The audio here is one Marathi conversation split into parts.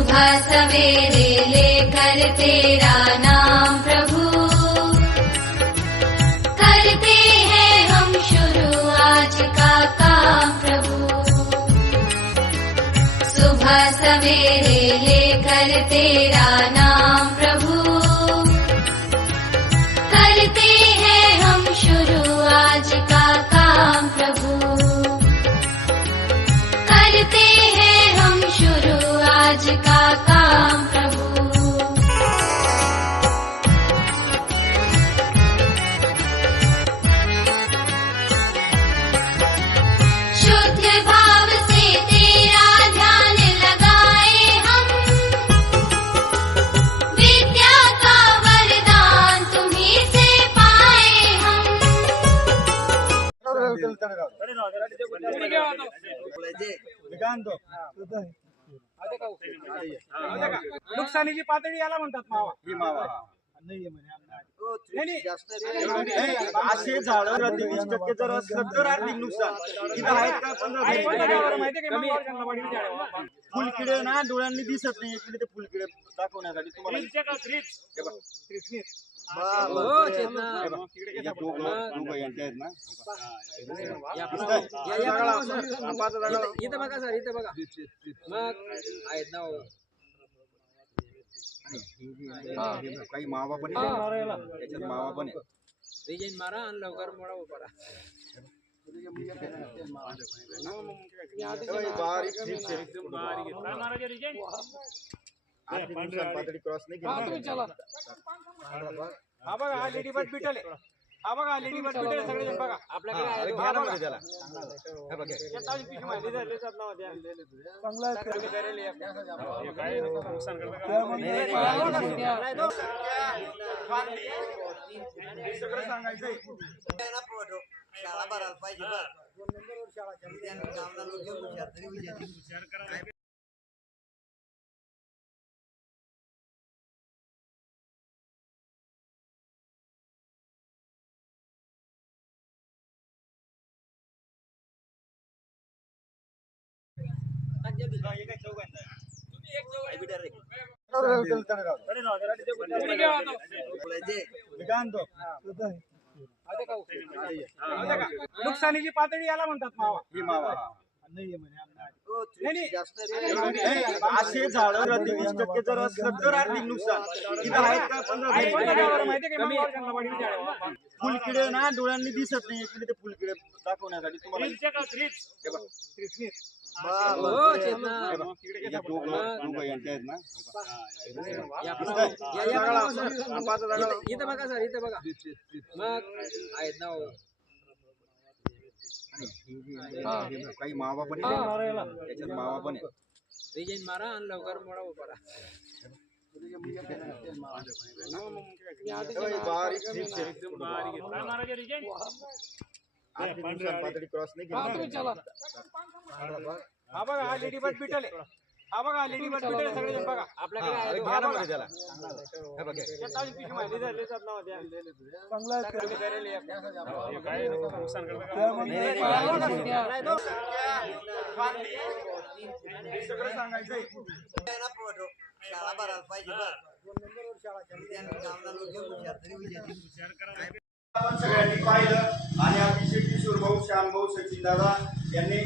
सुबह सवेरे लेकर तेरा नाम प्रभु, करते हैं हम शुरू आज का काम प्रभु। सुबह सवेरे लेकर तेरा नाम प्रभु, करते हैं हम शुरू आज का काम प्रभु, करते हैं हम शुरू आज का काम प्रभु। शुद्ध भाव से तेरा ध्यान लगाए हम, विद्या का वरदान तुम्हीं से पाए हम। नुकसानीची पातळी याला म्हणतात मावा. असे झाड प्रति 20% जर असलं तर आर्थिक नुकसान इथं आहेत का? 15 फुलकिडे ना डोळ्यांनी दिसत नाही. इकडे ते फुलकिडे दाखवण्यासाठी तुम्हाला इथं बघा सर, इथं बघा मग आहेत ना. काही मावा पण त्याच्यात मावा पण डिझाईन मारा आणि लवकर मोडा उभा बारीक पातळी क्रॉस नाही केली. हा बघा, हा लेडी बर्ड बिटल आहे. हा बघा, लेडी बर्ड बिटल सगळेजण बघा आपल्याकडे. त्याला सगळं सांगायचंय. शाळा भरायला पाहिजे. 2 नंबरवर शाळा नुकसानीची पातळी याला म्हणतात मावा. असे झाड प्रति 20% जर असलं तर आर्थिक नुकसान इथं आहेत का? 15 फुलकिडे ना डोळ्यांनी दिसत नाही. इकडे ते फुलकिडे दाखवण्यासाठी तुम्हाला इथं बघा सर, इथं बघा मग आहेत ना. काही मावा पण त्याच्यात मावा पण डिझाईन मारा आणि लवकर मोडा उभा बारीक पातळी क्रॉस नाही केली. हा बघा, हा लेडी बर्ड बिटल आहे. हा बघा, लेडी बर्ड बिटल आहे सगळेजण बघा आपल्याकडे. त्याला सगळं सांगायचंय. शाळा भरायला पाहिजे. 2 नंबरवर शाळा आपण सगळ्यांनी पाहिलं आणि अतिशय किशोर भाऊ, श्याम भाऊ, सचिन दादा यांनी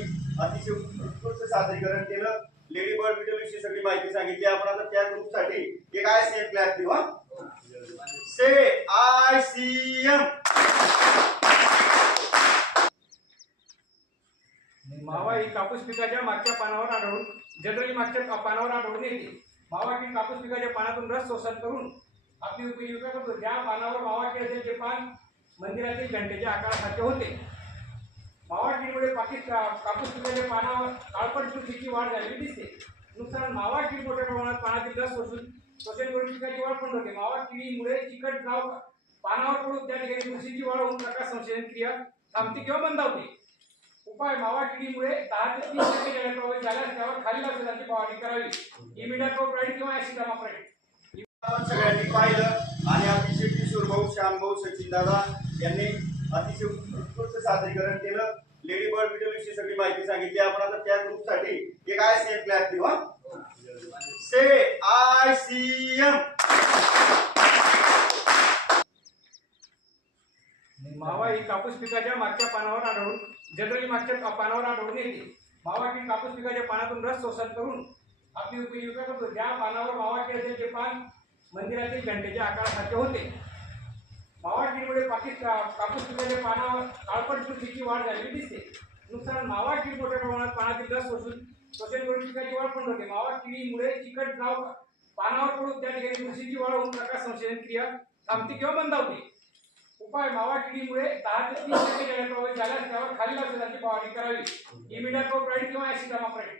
अतिशय उत्कृष्ट सादरीकरण केलं. लेडी बर्ड बिटल विषयी सगळी माहिती सांगितली. आपण आता त्या ग्रुपसाठी एक ICM क्लॅप देऊ. से ICM. मावा ही कापूस पिकाच्या मागच्या पानावर आढळून जनरली मागच्या पानावर आढळून येते. मावा कीड कापूस पिकाच्या पानातून रस शोषण करून आपली उपजीविका करतो. ज्या पानावर मावा कीड असेल ते पान मंदिरातील घंटेच्या आकारासारखे होते. मावा कीडमुळे कापूस पिकाच्या पानावर काळपट तुळशीची वाढ झालेली दिसते. नुकसान मावा कीड मोठ्या प्रमाणात पानातील रस शोषण करून पिकाची वाढ पण होते. मावा किडीमुळे चिकट गाव पानावर पडून त्या ठिकाणी तुळशीची वाढ होऊन प्रकाश संश्लेषण क्रिया थांबते किंवा मंदावते. उपाय: मावा किडीमुळे 10 ते 30% जळण प्रभावित झाल्यास त्यावर खालील औषधांची फवारणी करावी. इमिडाक्लोप्राइड किंवा ॲसिटामाप्राइड. आपण सगळ्यांनी पाहिलं आणि अतिशय किशोर भाऊ, श्याम भाऊ, सचिन दादा यांनी अतिशय उत्कृष्ट सादरीकरण केलं. लेडी बर्ड बिटल विषयी सगळी माहिती सांगितली. आपण आता त्या ग्रुपसाठी एक ICM क्लॅप देऊ. से मागच्या पानावर आढळून येते. मावा कीड कापूस पिकाच्या पानातून रस शोषण करून आपली उपजीविका करतो. ज्या पानावर मावा कीड असेल ते पान मंदिरातील घंटेच्या आकारासारखे होते. मावा कीडमुळे कापूस पिकाच्या पानावर काळपट तुळशीची वाढ झालेली दिसते. नुकसान मावा कीड मोठ्या प्रमाणात पानातील रस शोषण करून पिकाची वाढ पण होते. मावा किडीमुळे चिकट द्राव पानावर पडून त्या ठिकाणी तुळशीची वाढ होऊन प्रकाश संश्लेषण क्रिया थांबते किंवा बंद होते. उपाय मावा किडीमुळे 10 ते 30% जळ्याचा प्रवेश झाल्यास त्यावर खालील औषधांची फवारणी करावी. इमिडाक्लोप्राइड किंवा ॲसिटामाप्राइड